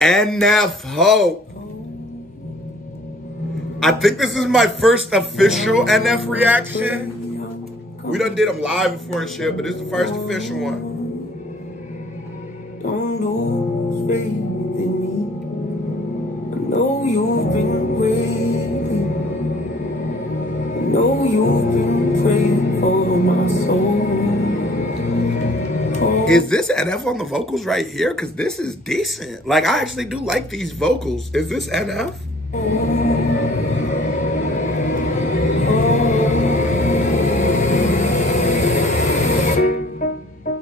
NF Hope. I think this is my first official NF reaction. We done did them live before and shit, but this is the first official one. Don't lose faith in me. I know you've been waiting. I know you've been praying for my soul. Is this NF on the vocals right here? Because this is decent. Like, I actually do like these vocals. Is this NF?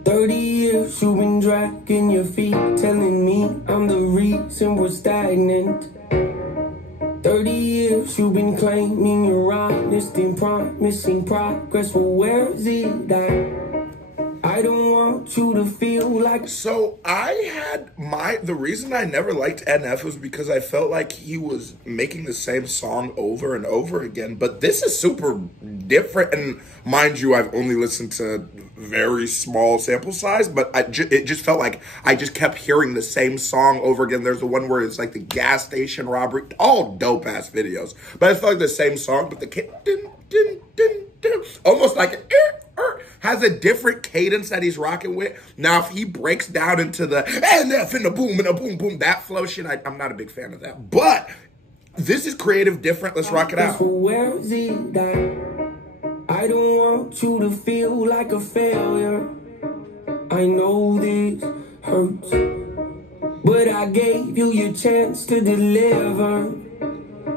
30 years you've been dragging your feet, telling me I'm the reason we're stagnant. 30 years you've been claiming you're honest and promising progress. Well, where is it at? I don't want you to feel like... So the reason I never liked NF was because I felt like he was making the same song over and over again. But this is super different. And mind you, I've only listened to very small sample size, but it just felt like I just kept hearing the same song over again. There's the one where it's like the gas station robbery, all dope ass videos. But I felt like the same song, but the kid almost like has a different cadence that he's rocking with. Now, if he breaks down into the NF and the boom and the boom boom, that flow shit, I'm not a big fan of that. But this is creative, different. Let's rock it out. Where is it at? I don't want you to feel like a failure. I know this hurts, but I gave you your chance to deliver.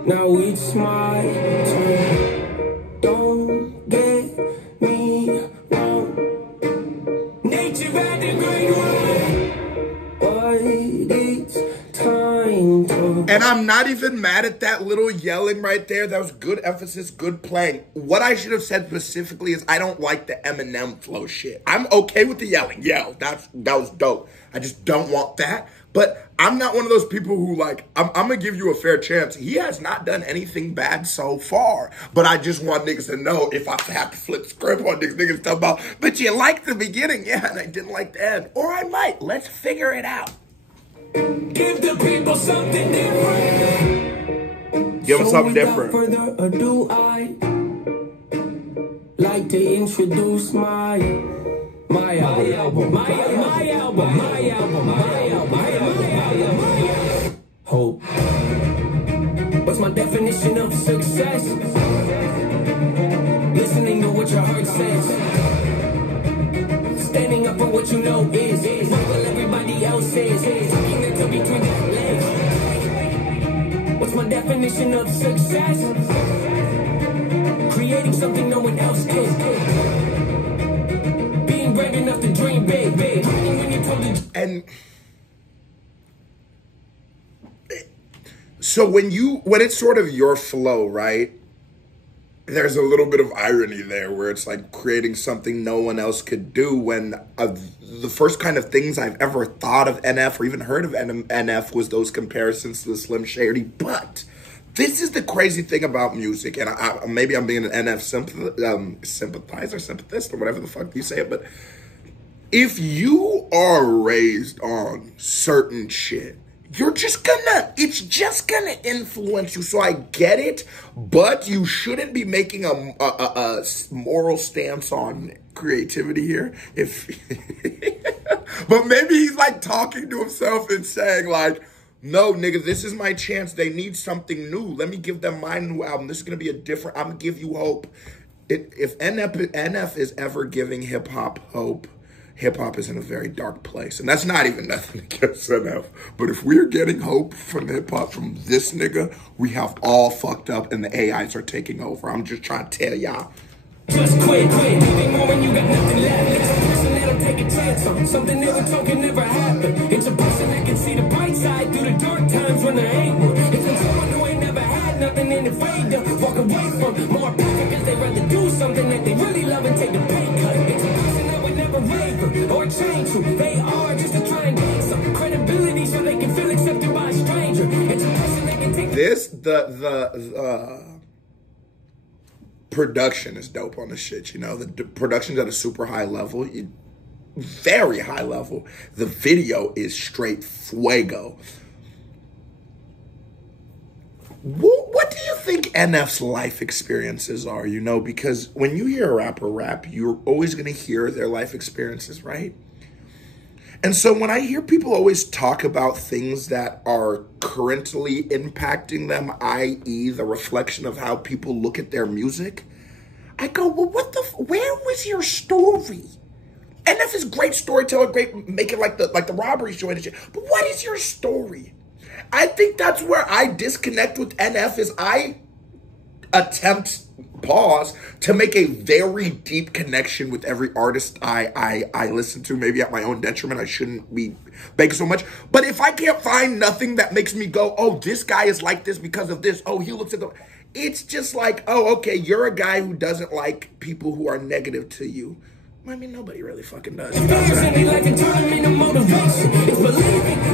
Now it's my turn. Don't get me wrong. Nature had a great run, but it's time to... And I'm not even mad at that little yelling right there. That was good emphasis, good playing. What I should have said specifically is I don't like the Eminem flow shit. I'm okay with the yelling. Yeah, that was dope. I just don't want that. But I'm not one of those people who like, I'm going to give you a fair chance. He has not done anything bad so far. But I just want niggas to know if I have to flip script on niggas talking about, but you liked the beginning. Yeah, and I didn't like the end. Or I might. Let's figure it out. Give the people something different. Give them something different. Further ado, I like to introduce my album. Hope. What's my definition of success? Listening to what your heart says. Standing up for what you know is what everybody else is. Talking into between your legs. What's my definition of success? Creating something no one else is. Being brave enough to dream big. When you told it. And so when it's sort of your flow, right? There's a little bit of irony there where it's like creating something no one else could do when the first kind of things I've ever thought of NF or even heard of NF was those comparisons to the Slim Shady. But this is the crazy thing about music, and maybe I'm being an NF sympathizer, sympathist, or whatever the fuck you say it, but if you are raised on certain shit, it's just gonna influence you. So I get it, but you shouldn't be making a moral stance on creativity here. But maybe he's like talking to himself and saying like, no, nigga, this is my chance. They need something new. Let me give them my new album. This is gonna be I'm gonna give you hope. If NF is ever giving hip hop hope, hip-hop is in a very dark place. And that's not even nothing against NF. But if we're getting hope from hip-hop from this nigga, we have all fucked up and the AIs are taking over. I'm just trying to tell y'all. Just quit. Moving more when you got nothing left. It's a person that'll take a chance on something never told can never happen. It's a person that can see the bright side through the dark times when there ain't one. It's someone who ain't never had nothing and afraid to walk away from more power because they'd rather do something that they really love and take the pay cut. It's a person that would never waver or change who they are just to try and gain some credibility so they can feel accepted by a stranger. It's a person that can take the production is dope on this shit, you know. The production's at a super high level, very high level. The video is straight fuego. What do you think NF's life experiences are, you know? Because when you hear a rapper rap, you're always going to hear their life experiences, right? And so when I hear people always talk about things that are currently impacting them, i.e. the reflection of how people look at their music, I go, well, where was your story? NF is great storyteller, great, make it like the robbery show and shit. But what is your story? I think that's where I disconnect with NF is I attempt, pause, to make a very deep connection with every artist I listen to. Maybe at my own detriment, I shouldn't be begging so much. But if I can't find nothing that makes me go, oh, this guy is like this because of this. Oh, he looks at the... It's just like, oh, okay, you're a guy who doesn't like people who are negative to you. I mean, nobody really fucking does. It's believing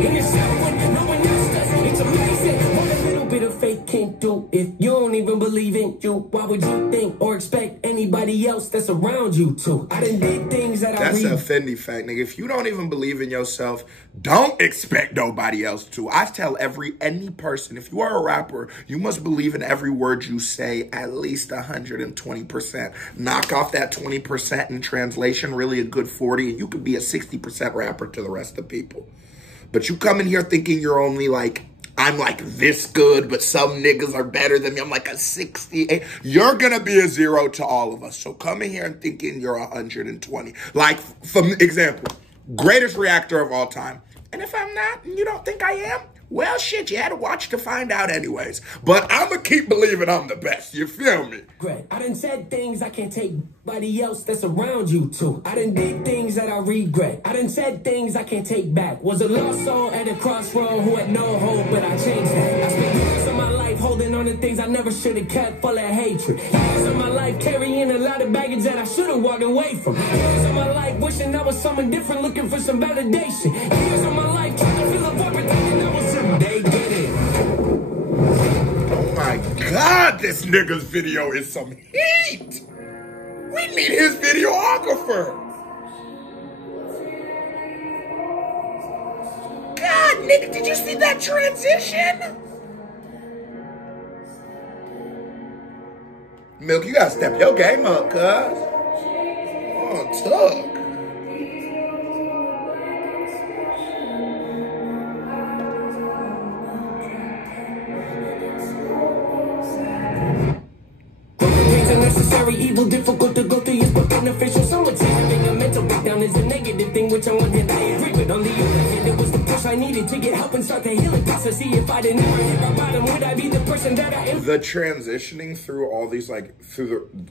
in yourself when no one else does. It's amazing what a little bit of faith can't do. If you don't even believe in you, why would you think or expect anybody else that's around you to? I done did things that That's a Fendi fact, nigga. If you don't even believe in yourself, don't expect nobody else to. I tell any person, if you are a rapper, you must believe in every word you say at least 120%. Knock off that 20% in translation, really a good 40, and you could be a 60% rapper to the rest of people. But you come in here thinking you're only like, I'm like this good, but some niggas are better than me. I'm like a 68. You're going to be a 0 to all of us. So come in here and thinking you're 120. Like, for example, greatest reactor of all time. And if I'm not, and you don't think I am, well, shit, you had to watch to find out anyways. But I'm going to keep believing I'm the best. You feel me? Great. I done said things I can't take nobody else that's around you to. I done did things that I regret. I done said things I can't take back. Was a lost soul at a crossroad who had no hope, but I changed that. I spent years of my life holding on to things I never should have kept, full of hatred. Years of my life carrying a lot of baggage that I should have walked away from. Years of my life wishing I was someone different, looking for some validation. Years of my life trying to feel a void, pretending I was some. They get it. Oh my God, this nigga's video is some heat. We need his videographer. God, nigga, did you see that transition? Milk, you gotta step your game up, cuz. Oh, Tug. Necessary evil, difficult to go through, but beneficial. Someone having a mental breakdown is a negative thing, which on one hand I agree with. On the other hand, it was the push I needed to get help and start the healing process. See, if I didn't ever hit my bottom, would I be the person that I am? The transitioning through all these, like,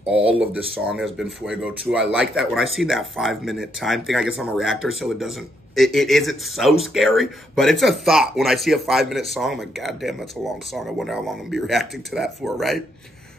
all of this song has been fuego too. I like that. When I see that 5-minute time thing, I guess I'm a reactor, so it doesn't, it isn't so scary, but it's a thought. When I see a 5-minute song, I'm like, God damn, that's a long song. I wonder how long I'm gonna be reacting to that for, right?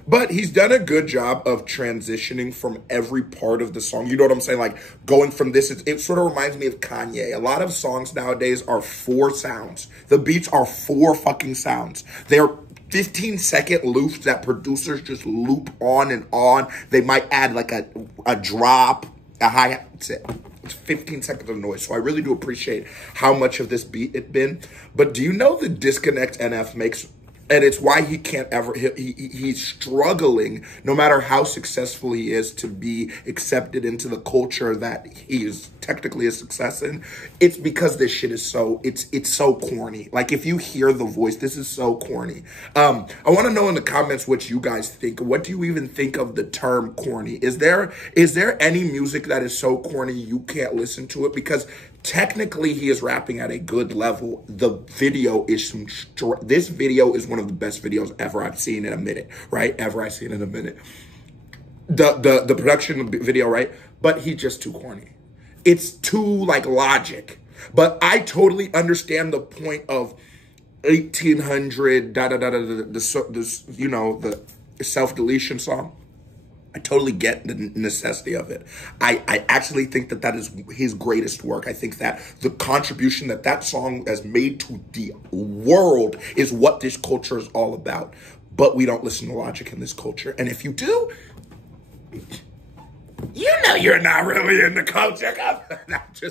But he's done a good job of transitioning from every part of the song. You know what I'm saying? Like, going from this, it sort of reminds me of Kanye. A lot of songs nowadays are 4 sounds. The beats are 4 fucking sounds. They're 15-second loops that producers just loop on and on. They might add like a drop, a hi-hat. That's it. It's 15 seconds of noise. So I really do appreciate how much of this beat it's been. But do you know the disconnect NF makes? And it's why he can't ever, he's struggling, no matter how successful he is, to be accepted into the culture that he is technically a success in. It's because this shit is so, it's so corny. Like, if you hear the voice, this is so corny. I want to know in the comments what you guys think. What do you even think of the term corny? Is there any music that is so corny you can't listen to it? Because technically, he is rapping at a good level. The video is this video is one of the best videos ever I've seen in a minute, right? I've seen in a minute. The production video, right? But he's just too corny. It's too, like, Logic. But I totally understand the point of 1800, you know, the self-deletion song. I totally get the necessity of it. I actually think that is his greatest work. I think that the contribution that song has made to the world is what this culture is all about. But we don't listen to Logic in this culture. And if you do, you know you're not really in the culture. I'm not.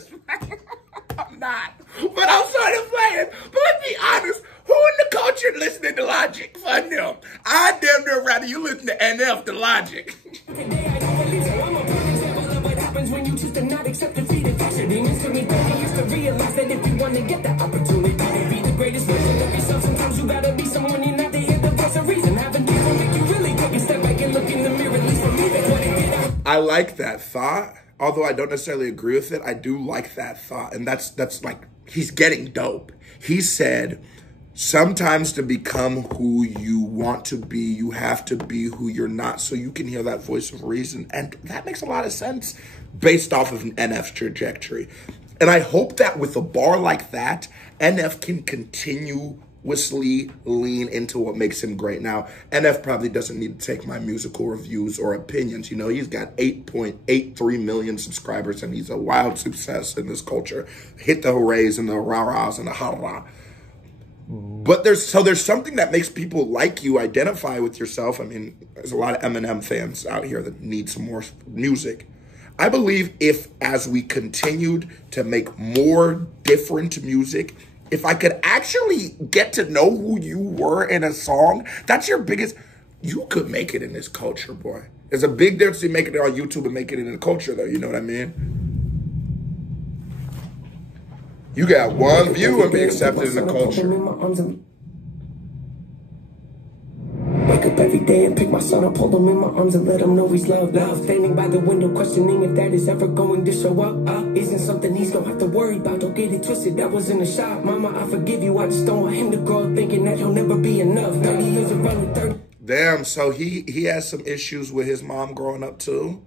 But I'm sort of playing. But let's be honest, who in the culture than listening to Logic. Fuck them. I damn near rather you listen to NF than Logic. Today I don't believe so. I'm a prime example of what happens when you choose to not accept defeat. It takes your demons to me 30 years to realize that if you want to get the opportunity to be the greatest version of yourself, sometimes you gotta be someone you're not to hear the voice of reason. Having kids will make you really take a step back and look in the mirror. At least for me, that's what it did. I like that thought. Although I don't necessarily agree with it, I do like that thought. And that's like, he's getting dope. He said, sometimes to become who you want to be, you have to be who you're not so you can hear that voice of reason. And that makes a lot of sense based off of an NF's trajectory. And I hope that with a bar like that, NF can continuously lean into what makes him great. Now, NF probably doesn't need to take my musical reviews or opinions. You know, he's got 8.83 million subscribers and he's a wild success in this culture. Hit the hoorays and the rah-rahs and the ha-rah. But there's something that makes people like you identify with yourself. I mean, there's a lot of Eminem fans out here that need some more music. I believe if, as we continued to make more different music, if I could actually get to know who you were in a song, that's your biggest, you could make it in this culture, boy. There's a big difference in making it on YouTube and making it in the culture, though. You know what I mean? You got one view and be accepted in the culture. Wake up every day and pick my son up, hold him in my arms and let him know he's loved. Standing by the window questioning if that is ever going to show up. Isn't something he's gonna have to worry about. Don't get it twisted, that was in the shop. Mama, I forgive you, I just don't want him to grow up thinking that he'll never be enough. 30 years of running 30. Damn, so he has some issues with his mom growing up too?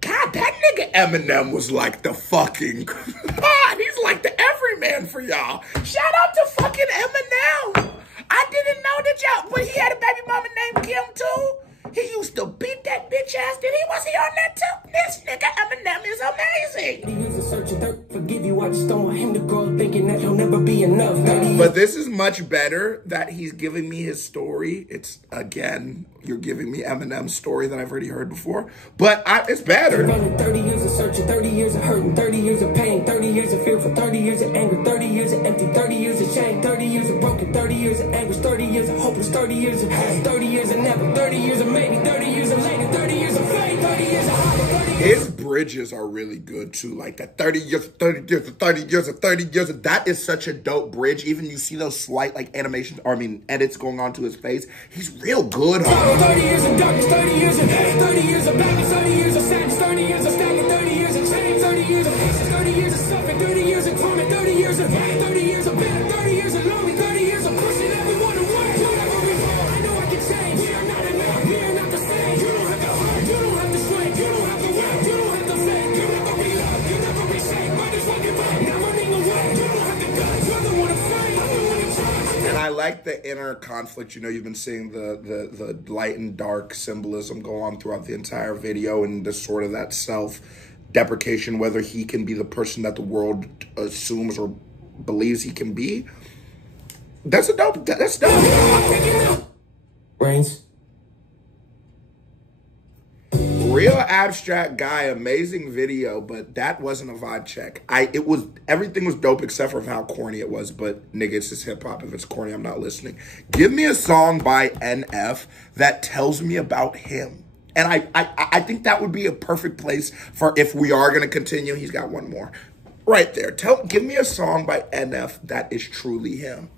God, that nigga Eminem was like the fucking, he's like the everyman for y'all. Shout out to fucking Eminem. I didn't know that y'all, but he had a baby mama named Kim too. He used to beat that bitch ass. Was he on that too? This nigga Eminem is amazing. Forgive you, I just don't want him to grow up thinking that he'll never be enough. But this is much better that he's giving me his story. It's, again, you're giving me Eminem's story that I've already heard before. But it's better. 30 years of searching, 30 years of hurting, 30 years of pain, 30 years of fear, for 30 years of anger, 30 years of empty, 30 years of shame, 30 years of broken, 30 years of anguish, 30 years of hopeless, 30 years of past, 30 years of never, 30 years of maybe, 30 years of later, 30 years of fame, 30 years of high, 30 years. His bridges are really good too. Like that 30 years, 30 years, 30 years, 30 years. That is such a dope bridge. Even you see those slight like animations, or I mean edits going on to his face. He's real good on 30 years of darkness, 30 years of hate, 30 years of badness, 30 years of sadness, 30 years of stagnant, 30 years of change, 30 years of patience, 30 years of suffering, 30 years of torment, 30 years of pain, 30 years of bitter, 30 years of lonely, 30 years of pushing everyone away. Whatever we want, I know I can change. We are not enough, we are not the same. You don't have the heart, you don't have the strength, you don't have the will, you don't have the faith, you never be loved, you never be safe. Might as well give up, now running away. You don't have the guts, you're the one afraid, I'm the one in charge. And I like the inner conflict. You know, you've been seeing the light and dark symbolism go on throughout the entire video, and the sort of that self-deprecation, whether he can be the person that the world assumes or believes he can be. That's dope. Brains. Real abstract guy, amazing video, but that wasn't a vibe check. Everything was dope except for how corny it was, but nigga, it's just hip hop. If it's corny, I'm not listening. Give me a song by NF that tells me about him. And I think that would be a perfect place for, if we are going to continue, he's got one more right there. Give me a song by NF that is truly him.